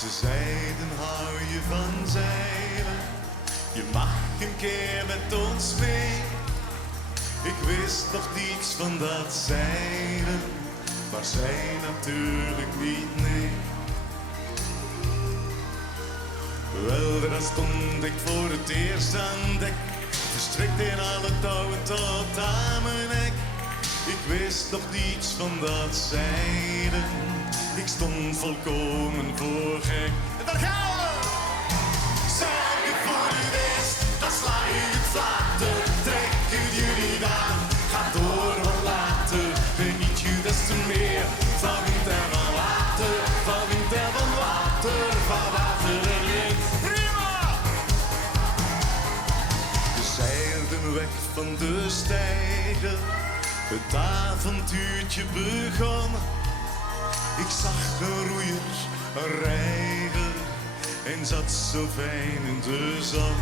Ze zeiden hou je van zeilen, je mag een keer met ons mee. Ik wist nog niets van dat zeilen, maar zij natuurlijk niet, nee. Wel, daar stond ik voor het eerst aan dek, verstrikt in alle touwen tot aan mijn nek. Ik wist nog niets van dat zeilen, ik stond volkomen voor gek. En daar gaan we! Zeil je voor het eerst, dan sla je het flater. Trek het je niet aan, ga door wat later. Geniet je des te meer van wind en van water. Van wind en van water, van water en wind. Prima! We zeilden weg van de steiger, het avontuurtje begon. Ik zag een roeier, een reiger en zat zo fijn in de zon.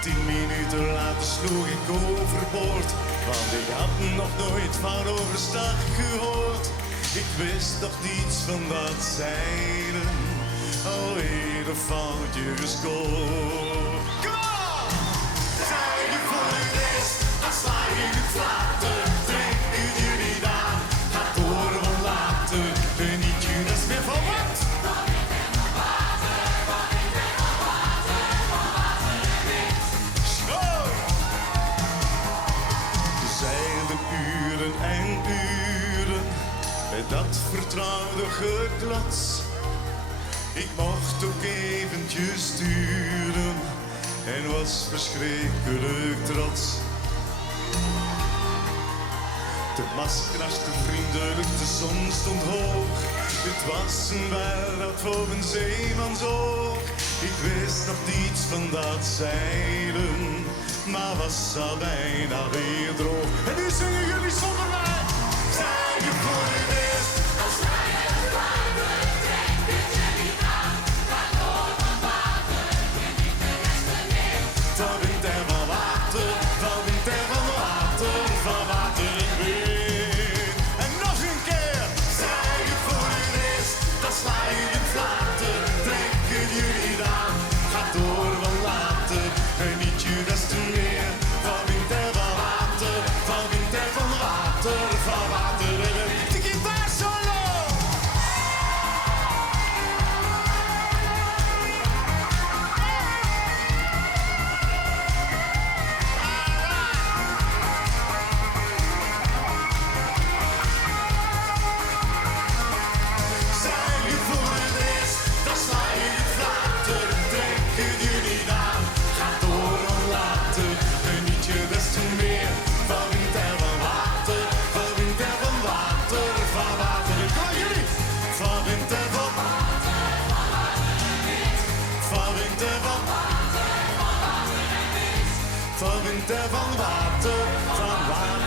10 minuten later sloeg ik overboord, want ik had nog nooit van overstag gehoord. Ik wist nog niets van dat zeilen, alweer een foutje gescoord. Kom on! Zeil je voor het eerst, dan sla je het flater. Trek het je niet aan, ga door wat later. Geniet je des meer van wat? Van wind en van water, van wind en van water, van water en wind. Schoon! We zeilden uren en uren met dat vertrouwde geklots. Ik mocht ook eventjes sturen en was verschrikkelijk trots. De mast kraste vriendelijk, de zon stond hoog. Het was een wereld voor een zeemansoog. Ik wist nog niets van dat zeilen, maar was al bijna weer droog. En nu zingen jullie zonder mij. Zeil je voor het eerst, dan sla je het water. Trek het je niet aan, ga door van water. Geniet de rest er meer. Van wind en van water, van wind en van water, van water en wind. En nog een keer. Zeil je voor het eerst, dan sla je het flater. Trek het je niet aan, ga door van later. Geniet je des te meer. Van wind en van water, van wind en van water, van water en wind. De gitaar solo! Zeil je voor het eerst, dan sla je het flater. Trek het je niet aan, ga door wat later. Geniet je des te meer van wind en van water, van wind en van water, van water en kom jullie! Van wind en van water, van water en wind. Van wind en van water, van water en wind. Van wind en van water, van water.